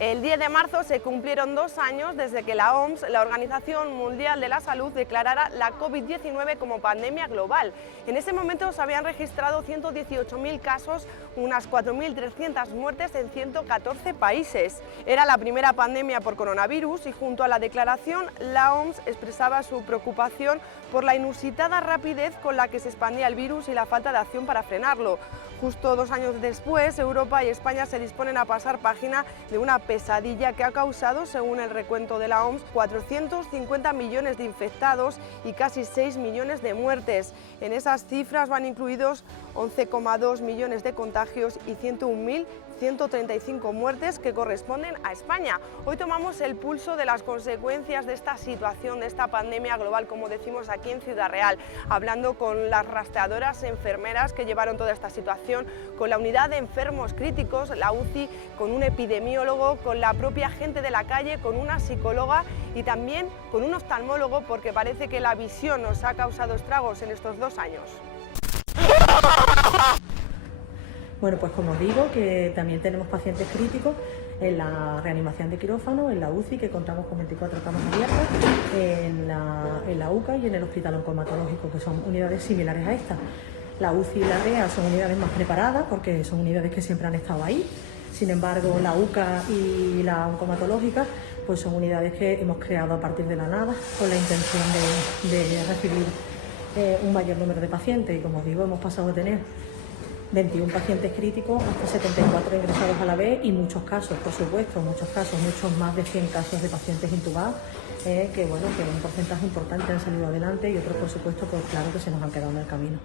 El 10 de marzo se cumplieron 2 años desde que la OMS, la Organización Mundial de la Salud, declarara la COVID-19 como pandemia global. En ese momento se habían registrado 118.000 casos, unas 4.300 muertes en 114 países. Era la primera pandemia por coronavirus y junto a la declaración, la OMS expresaba su preocupación por la inusitada rapidez con la que se expandía el virus y la falta de acción para frenarlo. Justo 2 años después, Europa y España se disponen a pasar página de una pesadilla que ha causado, según el recuento de la OMS, 450 millones de infectados y casi 6 millones de muertes. En esas cifras van incluidos 11,2 millones de contagios y 101.135 muertes que corresponden a España. Hoy tomamos el pulso de las consecuencias de esta situación, de esta pandemia global, como decimos aquí en Ciudad Real, hablando con las rastreadoras enfermeras que llevaron toda esta situación, con la unidad de enfermos críticos, la UCI, con un epidemiólogo, con la propia gente de la calle, con una psicóloga y también con un oftalmólogo, porque parece que la visión nos ha causado estragos en estos 2 años. Bueno, pues como os digo, que también tenemos pacientes críticos en la reanimación de quirófano, en la UCI, que contamos con 24 camas abiertas, en la UCA y en el hospital oncomatológico, que son unidades similares a esta. La UCI y la REA son unidades más preparadas porque son unidades que siempre han estado ahí. Sin embargo, la UCA y la oncomatológica pues son unidades que hemos creado a partir de la nada con la intención de recibir un mayor número de pacientes. Y como os digo, hemos pasado de tener 21 pacientes críticos hasta 74 ingresados a la vez y muchos casos, por supuesto, muchos más de 100 casos de pacientes intubados, que bueno, que un porcentaje importante han salido adelante y otros, por supuesto, pues claro que se nos han quedado en el camino.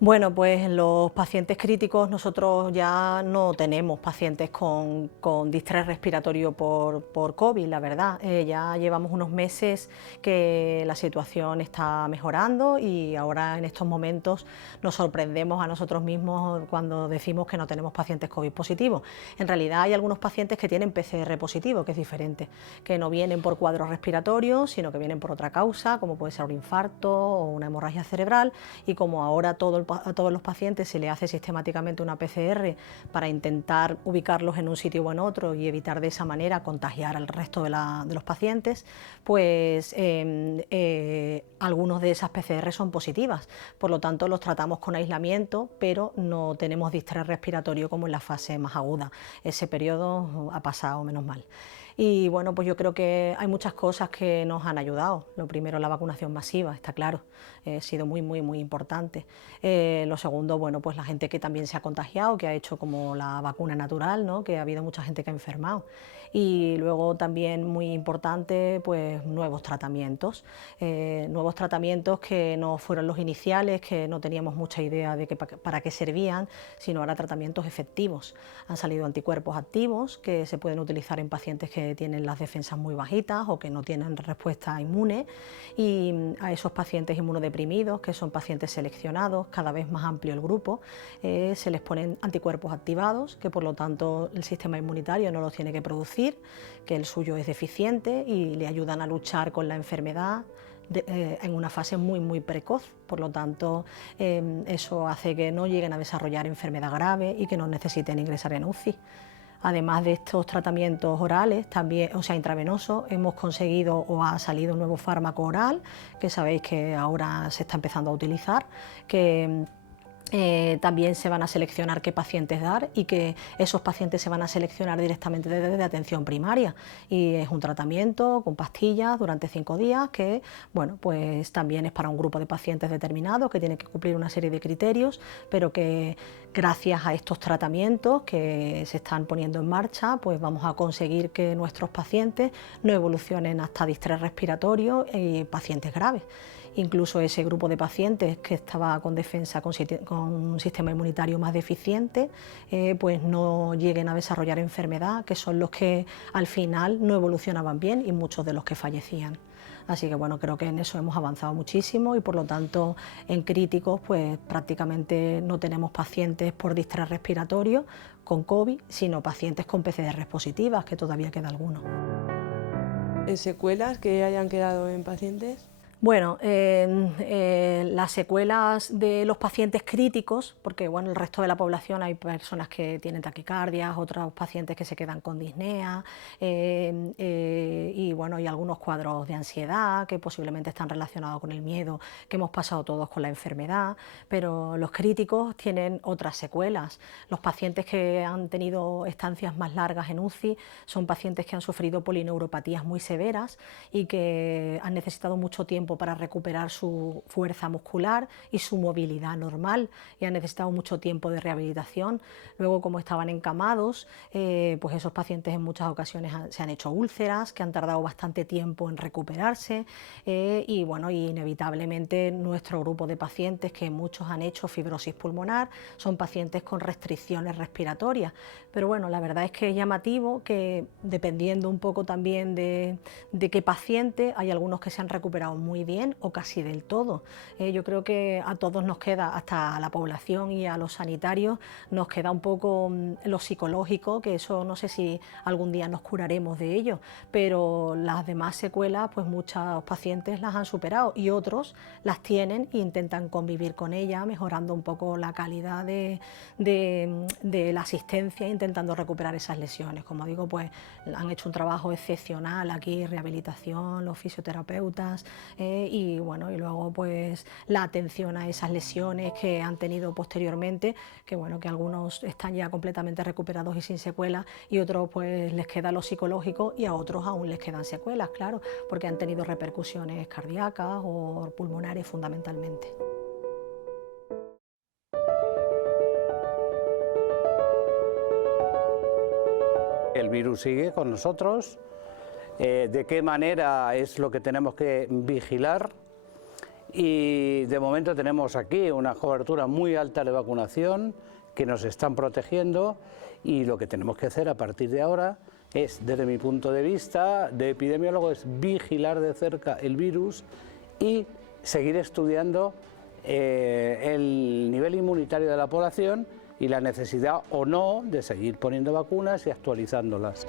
Bueno, pues en los pacientes críticos nosotros ya no tenemos pacientes con distrés respiratorio por COVID, la verdad. Ya llevamos unos meses que la situación está mejorando y ahora en estos momentos nos sorprendemos a nosotros mismos cuando decimos que no tenemos pacientes COVID positivos. En realidad hay algunos pacientes que tienen PCR positivo, que es diferente, que no vienen por cuadros respiratorios, sino que vienen por otra causa, como puede ser un infarto o una hemorragia cerebral, y como ahora a todos los pacientes se le hace sistemáticamente una PCR para intentar ubicarlos en un sitio o en otro y evitar de esa manera contagiar al resto de los pacientes, pues algunos de esas PCR son positivas, por lo tanto los tratamos con aislamiento, pero no tenemos distrés respiratorio como en la fase más aguda. Ese periodo ha pasado, menos mal. Y bueno, pues yo creo que hay muchas cosas que nos han ayudado. Lo primero, la vacunación masiva, está claro, ha sido muy importante. Lo segundo, bueno, pues la gente que también se ha contagiado, que ha hecho como la vacuna natural, ¿no? Que ha habido mucha gente que ha enfermado. Y luego también muy importante, pues nuevos tratamientos que no fueron los iniciales, que no teníamos mucha idea de para qué servían, sino ahora tratamientos efectivos. Han salido anticuerpos activos que se pueden utilizar en pacientes que tienen las defensas muy bajitas o que no tienen respuesta inmune, y a esos pacientes inmunodeprimidos, que son pacientes seleccionados, cada vez más amplio el grupo, se les ponen anticuerpos activados, que por lo tanto el sistema inmunitario no los tiene que producir, que el suyo es deficiente y le ayudan a luchar con la enfermedad en una fase muy precoz. Por lo tanto, eso hace que no lleguen a desarrollar enfermedad grave y que no necesiten ingresar en UCI. Además de estos tratamientos orales, también, o sea, intravenosos, hemos conseguido o ha salido un nuevo fármaco oral, que sabéis que ahora se está empezando a utilizar, que también se van a seleccionar qué pacientes dar y que esos pacientes se van a seleccionar directamente desde atención primaria, y es un tratamiento con pastillas durante 5 días que, bueno, pues también es para un grupo de pacientes determinados que tienen que cumplir una serie de criterios, pero que gracias a estos tratamientos que se están poniendo en marcha, pues vamos a conseguir que nuestros pacientes no evolucionen hasta distrés respiratorio y pacientes graves. Incluso ese grupo de pacientes que estaba con defensa, con un sistema inmunitario más deficiente, pues no lleguen a desarrollar enfermedad, que son los que al final no evolucionaban bien y muchos de los que fallecían. Así que bueno, creo que en eso hemos avanzado muchísimo y por lo tanto en críticos pues prácticamente no tenemos pacientes por distrés respiratorio con COVID, sino pacientes con PCR positivas, que todavía queda alguno. ¿Secuelas que hayan quedado en pacientes? Bueno, las secuelas de los pacientes críticos, porque bueno, el resto de la población hay personas que tienen taquicardias, otros pacientes que se quedan con disnea y bueno, hay algunos cuadros de ansiedad que posiblemente están relacionados con el miedo que hemos pasado todos con la enfermedad, pero los críticos tienen otras secuelas. Los pacientes que han tenido estancias más largas en UCI son pacientes que han sufrido polineuropatías muy severas y que han necesitado mucho tiempo para recuperar su fuerza muscular y su movilidad normal y han necesitado mucho tiempo de rehabilitación. Luego, como estaban encamados, pues esos pacientes en muchas ocasiones se han hecho úlceras que han tardado bastante tiempo en recuperarse y bueno, inevitablemente nuestro grupo de pacientes, que muchos han hecho fibrosis pulmonar, son pacientes con restricciones respiratorias. Pero bueno, la verdad es que es llamativo que, dependiendo un poco también de qué paciente, hay algunos que se han recuperado muy bien o casi del todo. Yo creo que a todos nos queda, hasta a la población y a los sanitarios, nos queda un poco lo psicológico, que eso no sé si algún día nos curaremos de ello, pero las demás secuelas, pues muchos pacientes las han superado y otros las tienen e intentan convivir con ellas, mejorando un poco la calidad de la asistencia, intentando recuperar esas lesiones. Como digo, pues han hecho un trabajo excepcional aquí, rehabilitación, los fisioterapeutas y bueno, y luego pues la atención a esas lesiones que han tenido posteriormente, que bueno, que algunos están ya completamente recuperados y sin secuelas y otros pues les queda lo psicológico y a otros aún les quedan secuelas, claro, porque han tenido repercusiones cardíacas o pulmonares fundamentalmente. El virus sigue con nosotros. De qué manera es lo que tenemos que vigilar, y de momento tenemos aquí una cobertura muy alta de vacunación que nos están protegiendo, y lo que tenemos que hacer a partir de ahora es, desde mi punto de vista de epidemiólogo, es vigilar de cerca el virus y seguir estudiando el nivel inmunitario de la población y la necesidad o no de seguir poniendo vacunas y actualizándolas.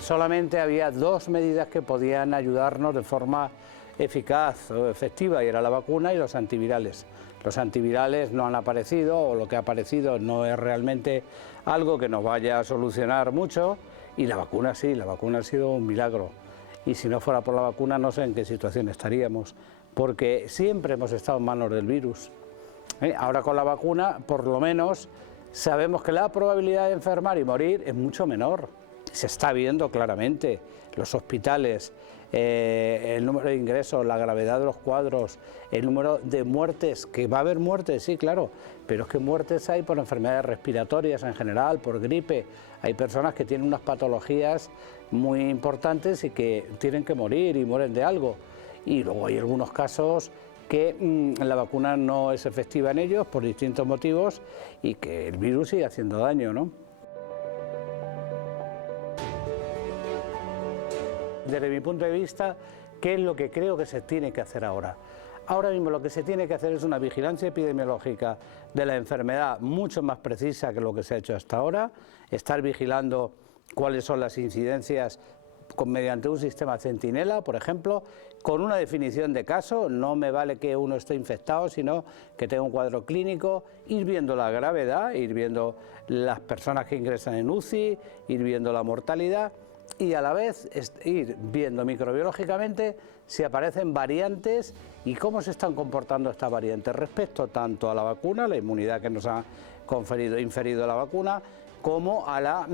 Solamente había dos medidas que podían ayudarnos de forma eficaz o efectiva, y era la vacuna y los antivirales. Los antivirales no han aparecido, o lo que ha aparecido no es realmente algo que nos vaya a solucionar mucho, y la vacuna sí, la vacuna ha sido un milagro. Y si no fuera por la vacuna no sé en qué situación estaríamos, porque siempre hemos estado en manos del virus. Ahora con la vacuna, por lo menos, sabemos que la probabilidad de enfermar y morir es mucho menor. Se está viendo claramente los hospitales, el número de ingresos, la gravedad de los cuadros, el número de muertes, que va a haber muertes, sí, claro, pero es que muertes hay por enfermedades respiratorias en general, por gripe. Hay personas que tienen unas patologías muy importantes y que tienen que morir y mueren de algo. Y luego hay algunos casos que la vacuna no es efectiva en ellos por distintos motivos y que el virus sigue haciendo daño, ¿no? Desde mi punto de vista, ¿qué es lo que creo que se tiene que hacer ahora? Ahora mismo lo que se tiene que hacer es una vigilancia epidemiológica de la enfermedad mucho más precisa que lo que se ha hecho hasta ahora, estar vigilando cuáles son las incidencias mediante un sistema centinela, por ejemplo, con una definición de caso. No me vale que uno esté infectado, sino que tenga un cuadro clínico, ir viendo la gravedad, ir viendo las personas que ingresan en UCI, ir viendo la mortalidad, y a la vez ir viendo microbiológicamente si aparecen variantes y cómo se están comportando estas variantes respecto tanto a la vacuna, la inmunidad que nos ha inferido la vacuna, como a la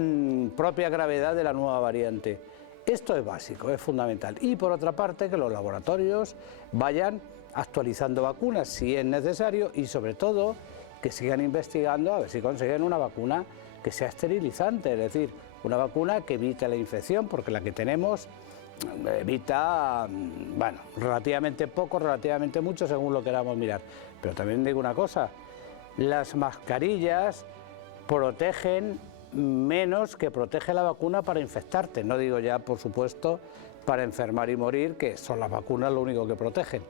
propia gravedad de la nueva variante. Esto es básico, es fundamental. Y por otra parte, que los laboratorios vayan actualizando vacunas si es necesario, y sobre todo que sigan investigando a ver si consiguen una vacuna que sea esterilizante, es decir, una vacuna que evite la infección, porque la que tenemos evita, bueno, relativamente poco, relativamente mucho, según lo queramos mirar. Pero también digo una cosa, las mascarillas protegen menos que protege la vacuna para infectarte. No digo ya, por supuesto, para enfermar y morir, que son las vacunas lo único que protegen.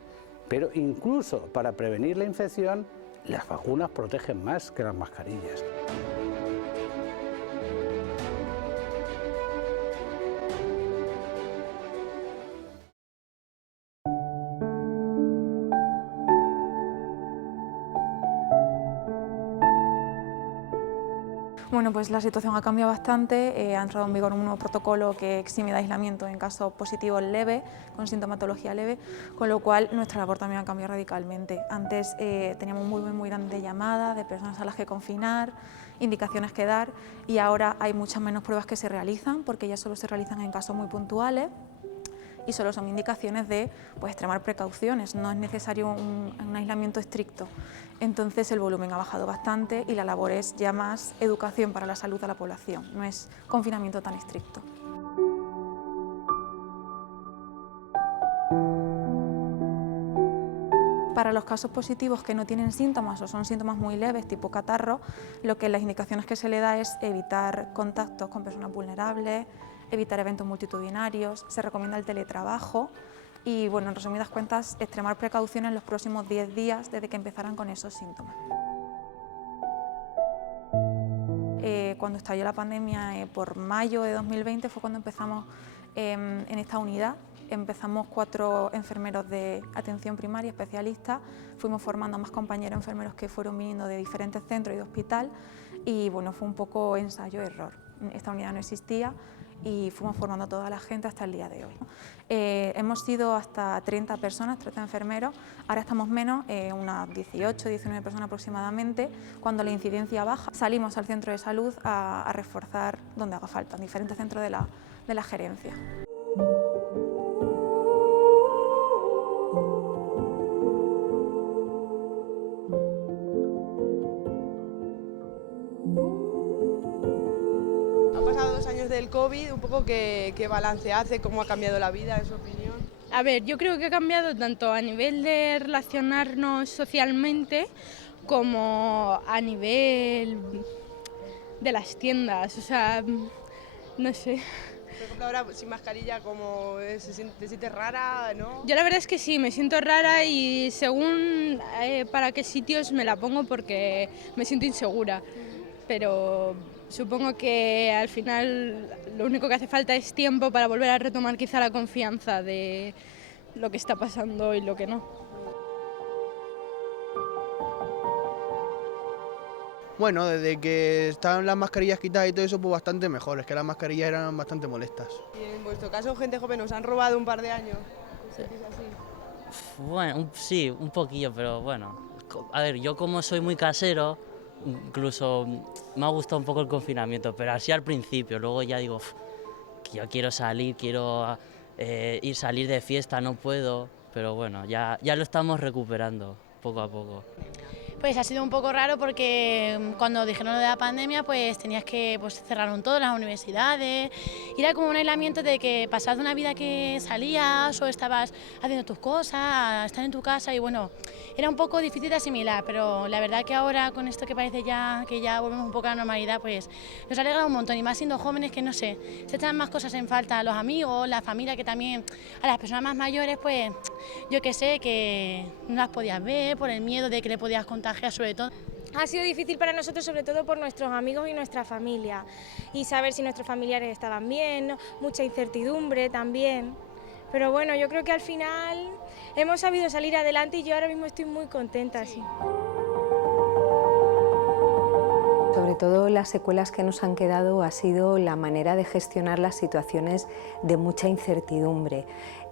Pero incluso para prevenir la infección, las vacunas protegen más que las mascarillas. Bueno, pues la situación ha cambiado bastante, ha entrado en vigor un nuevo protocolo que exime de aislamiento en casos positivos leves, con sintomatología leve, con lo cual nuestra labor también ha cambiado radicalmente. Antes teníamos un volumen muy grande de llamadas, de personas a las que confinar, indicaciones que dar, y ahora hay muchas menos pruebas que se realizan, porque ya solo se realizan en casos muy puntuales, y solo son indicaciones de pues, extremar precauciones, no es necesario un aislamiento estricto. Entonces el volumen ha bajado bastante y la labor es ya más educación para la salud de la población, no es confinamiento tan estricto. Para los casos positivos que no tienen síntomas o son síntomas muy leves, tipo catarro, lo que las indicaciones que se le da es evitar contactos con personas vulnerables, evitar eventos multitudinarios, se recomienda el teletrabajo y, bueno, en resumidas cuentas, extremar precauciones en los próximos 10 días desde que empezaran con esos síntomas. Cuando estalló la pandemia, por mayo de 2020, fue cuando empezamos en esta unidad. Empezamos 4 enfermeros de atención primaria, especialistas, fuimos formando a más compañeros enfermeros que fueron viniendo de diferentes centros y de hospital y, bueno, fue un poco ensayo-error. Esta unidad no existía y fuimos formando a toda la gente hasta el día de hoy. Hemos sido hasta 30 personas, 30 enfermeros, ahora estamos menos, unas 18, 19 personas aproximadamente. Cuando la incidencia baja, salimos al centro de salud a reforzar donde haga falta, en diferentes centros de la gerencia. Del COVID, un poco qué balance hace, cómo ha cambiado la vida, en su opinión. A ver, yo creo que ha cambiado tanto a nivel de relacionarnos socialmente como a nivel de las tiendas, o sea, no sé. Por ejemplo, ahora sin mascarilla, ¿cómo te sientes rara, no? Yo la verdad es que sí, me siento rara y según para qué sitios me la pongo porque me siento insegura, pero supongo que al final lo único que hace falta es tiempo para volver a retomar quizá la confianza de lo que está pasando y lo que no. Bueno, desde que estaban las mascarillas quitadas y todo eso, pues bastante mejor, es que las mascarillas eran bastante molestas. Y en vuestro caso, gente joven, ¿os han robado un par de años? ¿Os sentís así? Bueno, sí, un poquillo, pero bueno. A ver, yo como soy muy casero, incluso me ha gustado un poco el confinamiento, pero así al principio, luego ya digo, que yo quiero salir, quiero salir de fiesta, no puedo, pero bueno, ya lo estamos recuperando poco a poco. Pues ha sido un poco raro porque cuando dijeron lo de la pandemia pues tenías que, pues cerraron todas las universidades y era como un aislamiento de que pasabas de una vida que salías o estabas haciendo tus cosas, a estar en tu casa y bueno, era un poco difícil de asimilar, pero la verdad que ahora con esto que parece que ya volvemos un poco a la normalidad pues nos alegra un montón y más siendo jóvenes que no sé, se echan más cosas en falta, los amigos, la familia que también a las personas más mayores pues yo que sé que no las podías ver por el miedo de que le podías contagiar sobre todo. Ha sido difícil para nosotros, sobre todo por nuestros amigos y nuestra familia, y saber si nuestros familiares estaban bien, ¿no? Mucha incertidumbre también, pero bueno, yo creo que al final hemos sabido salir adelante y yo ahora mismo estoy muy contenta. Sí. Sobre todo las secuelas que nos han quedado ha sido la manera de gestionar las situaciones de mucha incertidumbre.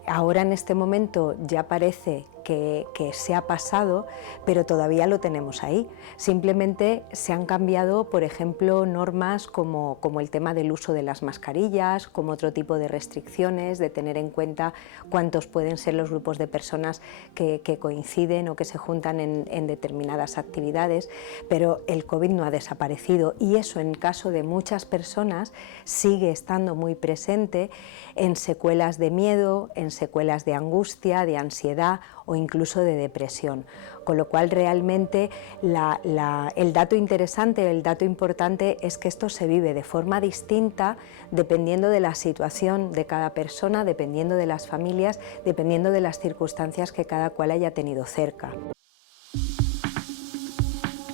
Ahora en este momento ya parece que se ha pasado, pero todavía lo tenemos ahí. Simplemente se han cambiado, por ejemplo, normas como el tema del uso de las mascarillas, como otro tipo de restricciones, de tener en cuenta cuántos pueden ser los grupos de personas que coinciden o que se juntan en determinadas actividades, pero el COVID no ha desaparecido y eso en caso de muchas personas sigue estando muy presente en secuelas de miedo, en secuelas de angustia, de ansiedad o incluso de depresión, con lo cual realmente el dato interesante, el dato importante es que esto se vive de forma distinta dependiendo de la situación de cada persona, dependiendo de las familias, dependiendo de las circunstancias que cada cual haya tenido cerca.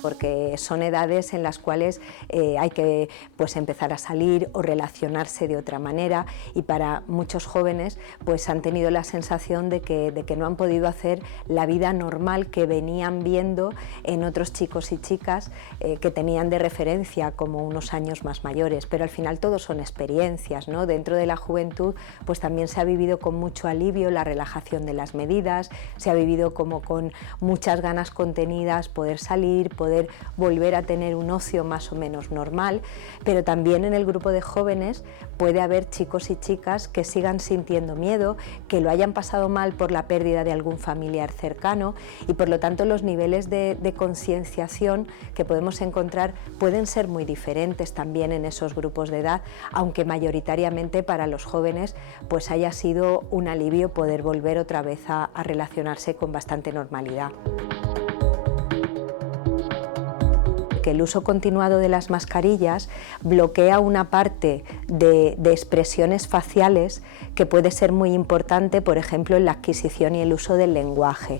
porque son edades en las cuales hay que pues, empezar a salir o relacionarse de otra manera, y para muchos jóvenes pues, han tenido la sensación de que no han podido hacer la vida normal que venían viendo en otros chicos y chicas que tenían de referencia como unos años más mayores, pero al final todo son experiencias, ¿no? Dentro de la juventud pues también se ha vivido con mucho alivio la relajación de las medidas, se ha vivido como con muchas ganas contenidas poder salir, poder volver a tener un ocio más o menos normal, pero también en el grupo de jóvenes puede haber chicos y chicas que sigan sintiendo miedo, que lo hayan pasado mal por la pérdida de algún familiar cercano, y por lo tanto los niveles de concienciación que podemos encontrar pueden ser muy diferentes también en esos grupos de edad, aunque mayoritariamente para los jóvenes pues haya sido un alivio poder volver otra vez a relacionarse con bastante normalidad. Que el uso continuado de las mascarillas bloquea una parte de expresiones faciales que puede ser muy importante, por ejemplo, en la adquisición y el uso del lenguaje.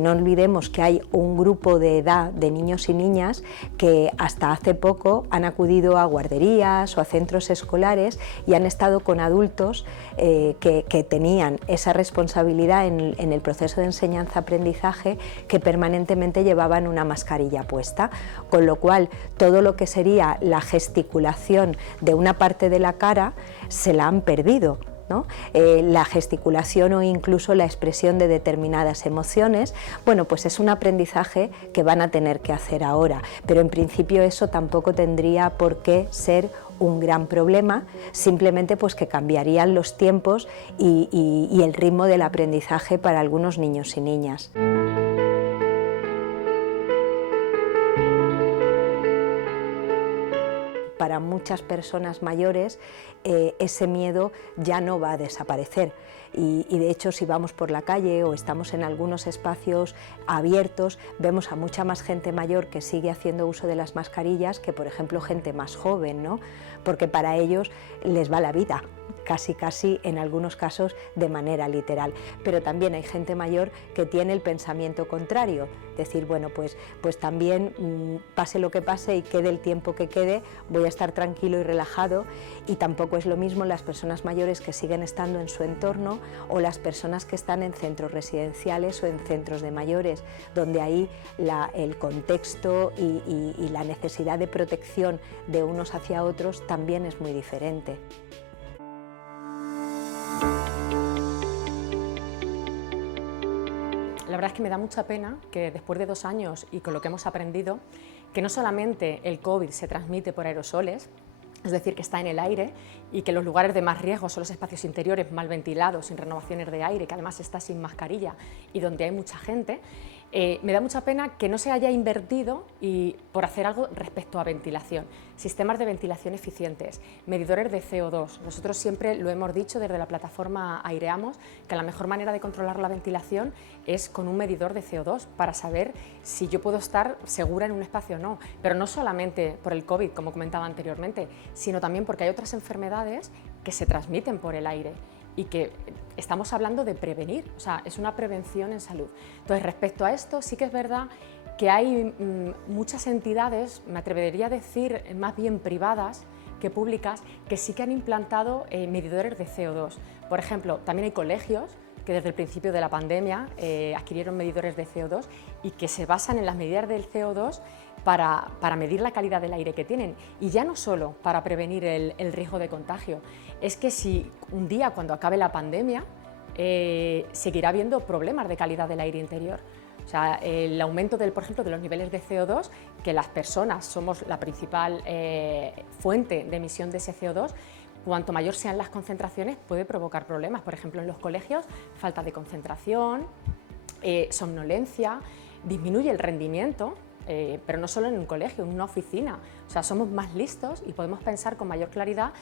No olvidemos que hay un grupo de edad de niños y niñas que hasta hace poco han acudido a guarderías o a centros escolares y han estado con adultos que tenían esa responsabilidad en el proceso de enseñanza-aprendizaje, que permanentemente llevaban una mascarilla puesta, con lo cual todo lo que sería la gesticulación de una parte de la cara se la han perdido, ¿no? La gesticulación o incluso la expresión de determinadas emociones, bueno, pues es un aprendizaje que van a tener que hacer ahora, pero en principio eso tampoco tendría por qué ser un gran problema, simplemente pues que cambiarían los tiempos y el ritmo del aprendizaje para algunos niños y niñas. Para muchas personas mayores ese miedo ya no va a desaparecer y de hecho si vamos por la calle o estamos en algunos espacios abiertos vemos a mucha más gente mayor que sigue haciendo uso de las mascarillas que por ejemplo gente más joven, ¿no? Porque para ellos les va la vida, casi en algunos casos de manera literal, pero también hay gente mayor que tiene el pensamiento contrario, decir, bueno, pues también pase lo que pase y quede el tiempo que quede, voy a estar tranquilo y relajado, y tampoco es lo mismo las personas mayores que siguen estando en su entorno o las personas que están en centros residenciales o en centros de mayores, donde ahí el contexto y la necesidad de protección de unos hacia otros también es muy diferente. La verdad es que me da mucha pena que después de 2 años y con lo que hemos aprendido, que no solamente el COVID se transmite por aerosoles, es decir, que está en el aire y que los lugares de más riesgo son los espacios interiores mal ventilados, sin renovaciones de aire, que además está sin mascarilla y donde hay mucha gente, me da mucha pena que no se haya invertido por hacer algo respecto a ventilación. Sistemas de ventilación eficientes, medidores de CO2. Nosotros siempre lo hemos dicho desde la plataforma Aireamos, que la mejor manera de controlar la ventilación es con un medidor de CO2 para saber si yo puedo estar segura en un espacio o no. Pero no solamente por el COVID, como comentaba anteriormente, sino también porque hay otras enfermedades que se transmiten por el aire y que estamos hablando de prevenir, o sea, es una prevención en salud. Entonces, respecto a esto, sí que es verdad que hay muchas entidades, me atrevería a decir más bien privadas que públicas, que sí que han implantado medidores de CO2. Por ejemplo, también hay colegios que desde el principio de la pandemia adquirieron medidores de CO2 y que se basan en las medidas del CO2 para medir la calidad del aire que tienen, y ya no solo para prevenir el riesgo de contagio, es que si un día cuando acabe la pandemia seguirá habiendo problemas de calidad del aire interior. O sea, el aumento por ejemplo, de los niveles de CO2, que las personas somos la principal fuente de emisión de ese CO2, cuanto mayor sean las concentraciones puede provocar problemas. Por ejemplo, en los colegios, falta de concentración, somnolencia, disminuye el rendimiento, pero no solo en un colegio, en una oficina. O sea, somos más listos y podemos pensar con mayor claridad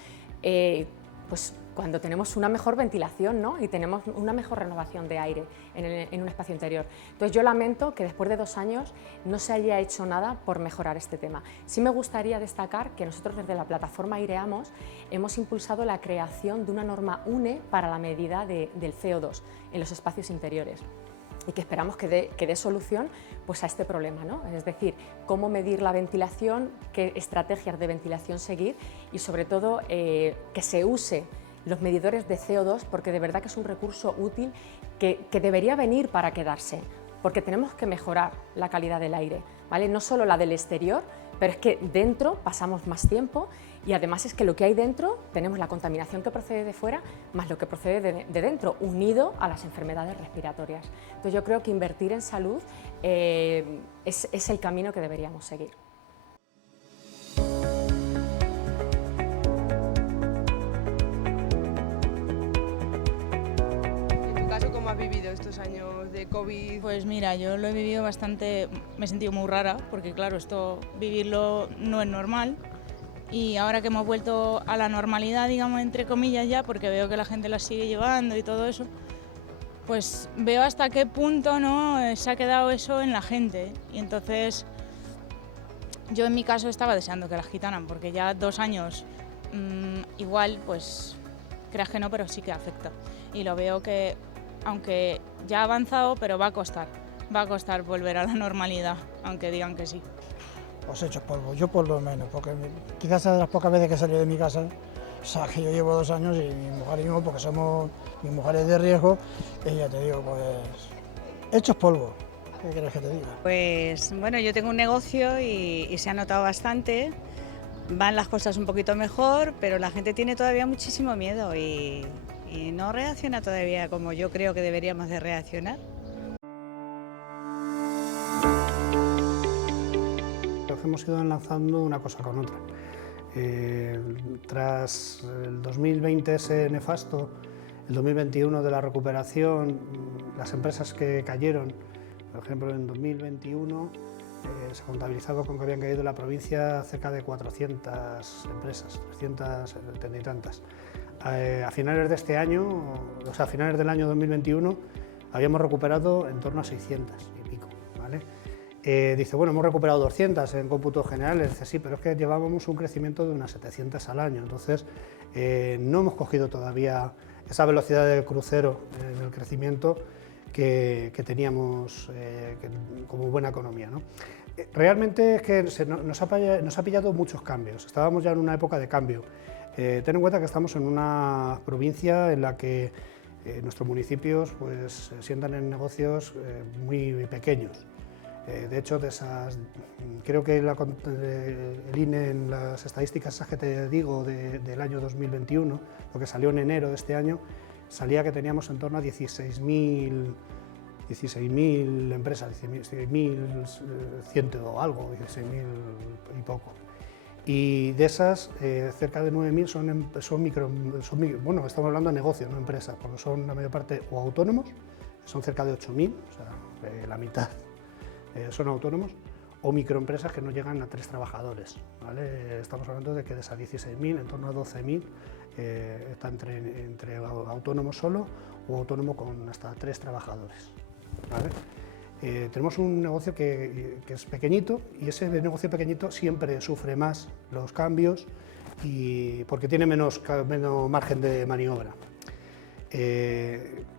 pues cuando tenemos una mejor ventilación, ¿no? Y tenemos una mejor renovación de aire en un espacio interior. Entonces yo lamento que después de 2 años no se haya hecho nada por mejorar este tema. Sí me gustaría destacar que nosotros desde la plataforma Aireamos hemos impulsado la creación de una norma UNE para la medida del CO2 en los espacios interiores. y que esperamos que dé solución pues, a este problema, ¿no? Es decir, cómo medir la ventilación, qué estrategias de ventilación seguir y sobre todo que se use los medidores de CO2 porque de verdad que es un recurso útil que debería venir para quedarse, porque tenemos que mejorar la calidad del aire, ¿vale? No solo la del exterior, pero es que dentro pasamos más tiempo y además es que lo que hay dentro, tenemos la contaminación que procede de fuera más lo que procede de dentro, unido a las enfermedades respiratorias. Entonces yo creo que invertir en salud es el camino que deberíamos seguir. ¿Cómo has vivido estos años de COVID? Pues mira, yo lo he vivido bastante, me he sentido muy rara, porque claro, esto vivirlo no es normal y ahora que hemos vuelto a la normalidad, digamos, entre comillas ya, porque veo que la gente la sigue llevando y todo eso, pues veo hasta qué punto, ¿no?, se ha quedado eso en la gente y entonces yo en mi caso estaba deseando que las quitaran, porque ya 2 años igual, pues creas que no, pero sí que afecta y lo veo que aunque ya ha avanzado, pero va a costar volver a la normalidad, aunque digan que sí. Pues hechos polvo, yo por lo menos, porque quizás es de las pocas veces que he salido de mi casa, o sea, que yo llevo 2 años y mi mujer y yo, porque mi mujer es de riesgo, y ya te digo, pues, hechos polvo, ¿qué quieres que te diga? Pues bueno, yo tengo un negocio y se ha notado bastante, van las cosas un poquito mejor, pero la gente tiene todavía muchísimo miedo y no reacciona todavía como yo creo que deberíamos de reaccionar. Hemos ido enlazando una cosa con otra. Tras el 2020 ese nefasto, el 2021 de la recuperación, las empresas que cayeron, por ejemplo en 2021 se contabilizaba con que habían caído en la provincia cerca de 400 empresas, 370 y tantas. A finales de este año, o sea, a finales del año 2021, habíamos recuperado en torno a 600 y pico, ¿vale? Dice, bueno, hemos recuperado 200 en cómputos generales, dice, sí, pero es que llevábamos un crecimiento de unas 700 al año, entonces no hemos cogido todavía esa velocidad del crucero en el crecimiento que teníamos como buena economía, ¿no? Realmente es que nos ha pillado muchos cambios, estábamos ya en una época de cambio. Ten en cuenta que estamos en una provincia en la que nuestros municipios pues, se sientan en negocios muy pequeños. De hecho, creo que el INE en las estadísticas esas que te digo del año 2021, lo que salió en enero de este año, salía que teníamos en torno a 16.000 empresas, 16.100 o algo, 16.000 y poco. Y de esas, cerca de 9.000 son micro, bueno, estamos hablando de negocios, no empresas, porque son la mayor parte o autónomos, son cerca de 8.000, o sea, la mitad son autónomos, o microempresas que no llegan a 3 trabajadores, ¿vale? Estamos hablando de que de esas 16.000, en torno a 12.000 está entre autónomos solo o autónomo con hasta 3 trabajadores, ¿vale? Tenemos un negocio que es pequeñito y ese negocio pequeñito siempre sufre más los cambios porque tiene menos margen de maniobra.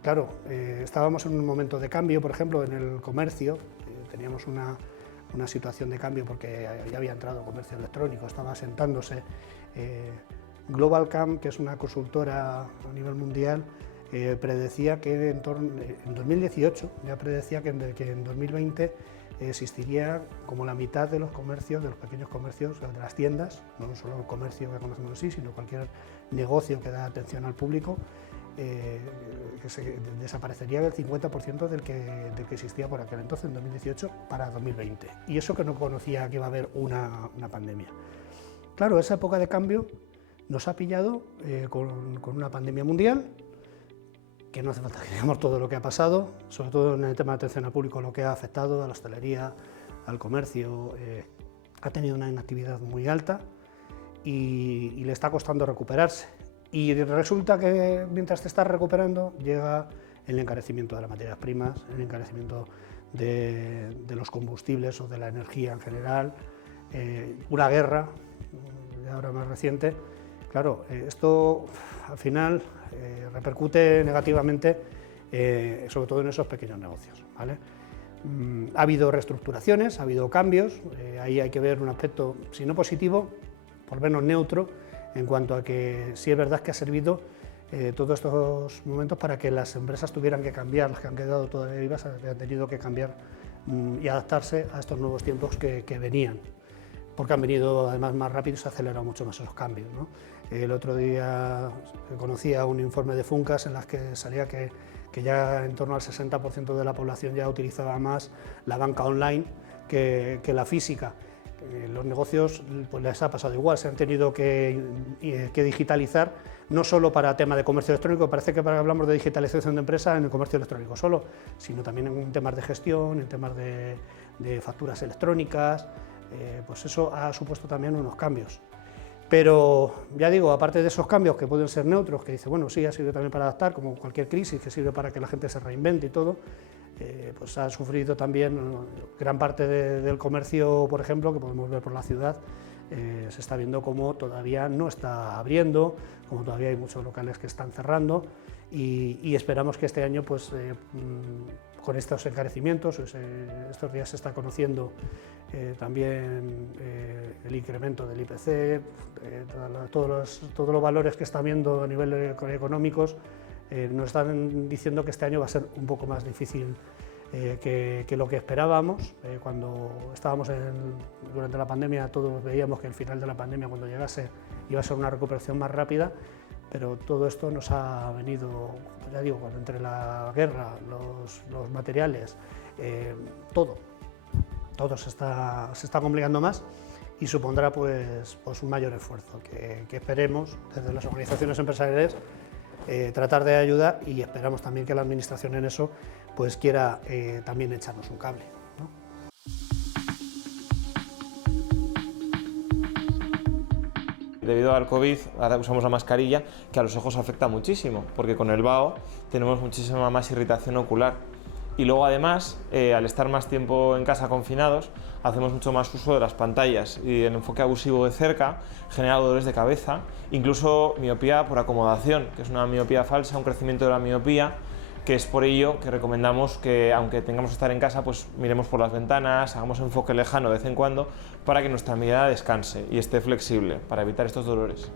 Claro, estábamos en un momento de cambio, por ejemplo, en el comercio, teníamos una situación de cambio porque ya había entrado comercio electrónico, estaba asentándose. GlobalCam, que es una consultora a nivel mundial, predecía que en 2018 ya predecía que en 2020 existiría como la mitad de los comercios, de los pequeños comercios, de las tiendas, no solo el comercio que conocemos así, sino cualquier negocio que da atención al público, que desaparecería el 50% del que existía por aquel entonces, en 2018, para 2020. Y eso que no conocía que iba a haber una pandemia. Claro, esa época de cambio nos ha pillado con una pandemia mundial, que no hace falta que digamos todo lo que ha pasado, sobre todo en el tema de atención al público, lo que ha afectado a la hostelería, al comercio, ha tenido una inactividad muy alta y le está costando recuperarse. Y resulta que mientras te estás recuperando llega el encarecimiento de las materias primas, el encarecimiento de los combustibles o de la energía en general, una guerra, ahora más reciente. Claro, esto al final repercute negativamente sobre todo en esos pequeños negocios, ¿vale? Ha habido reestructuraciones, ha habido cambios, ahí hay que ver un aspecto, si no positivo, por lo menos neutro, en cuanto a que sí es verdad que ha servido todos estos momentos para que las empresas tuvieran que cambiar, las que han quedado todavía vivas han tenido que cambiar y adaptarse a estos nuevos tiempos que venían, porque han venido además más rápido y se han acelerado mucho más esos cambios, ¿no? El otro día conocía un informe de Funcas en las que salía que ya en torno al 60% de la población ya utilizaba más la banca online que la física. Los negocios pues les ha pasado igual, se han tenido que digitalizar, no solo para tema de comercio electrónico, parece que hablamos de digitalización de empresa en el comercio electrónico solo, sino también en temas de gestión, en temas de facturas electrónicas, pues eso ha supuesto también unos cambios. Pero ya digo, aparte de esos cambios que pueden ser neutros, que dice, bueno, sí, ha servido también para adaptar, como cualquier crisis, que sirve para que la gente se reinvente y todo, pues ha sufrido también gran parte del comercio, por ejemplo, que podemos ver por la ciudad, se está viendo como todavía no está abriendo, como todavía hay muchos locales que están cerrando y esperamos que este año, pues, con estos encarecimientos, estos días se está conociendo también el incremento del IPC, todos los valores que están viendo a nivel económicos nos están diciendo que este año va a ser un poco más difícil que lo que esperábamos. Cuando estábamos durante la pandemia todos veíamos que el final de la pandemia, cuando llegase, iba a ser una recuperación más rápida, pero todo esto nos ha venido, ya digo, entre la guerra, los materiales, todo se está complicando más y supondrá pues un mayor esfuerzo que esperemos desde las organizaciones empresariales tratar de ayudar, y esperamos también que la administración en eso pues quiera también echarnos un cable, ¿no? Debido al COVID, ahora usamos la mascarilla, que a los ojos afecta muchísimo, porque con el vaho tenemos muchísima más irritación ocular. Y luego además, al estar más tiempo en casa confinados, hacemos mucho más uso de las pantallas y el enfoque abusivo de cerca genera dolores de cabeza, incluso miopía por acomodación, que es una miopía falsa, un crecimiento de la miopía, que es por ello que recomendamos que, aunque tengamos que estar en casa, pues miremos por las ventanas, hagamos enfoque lejano de vez en cuando para que nuestra mirada descanse y esté flexible, para evitar estos dolores.